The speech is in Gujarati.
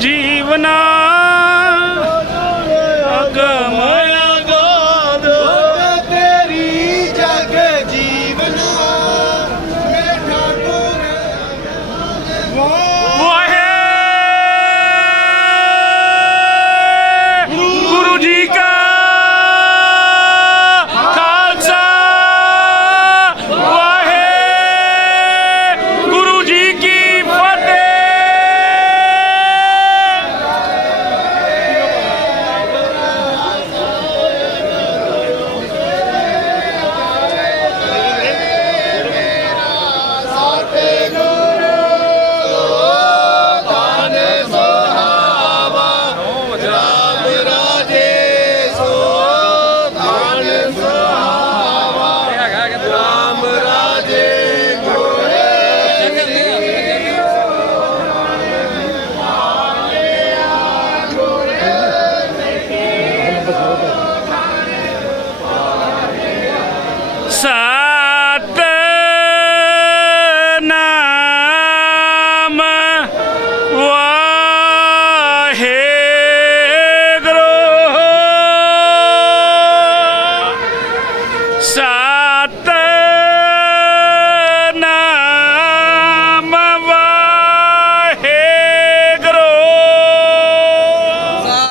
જીવના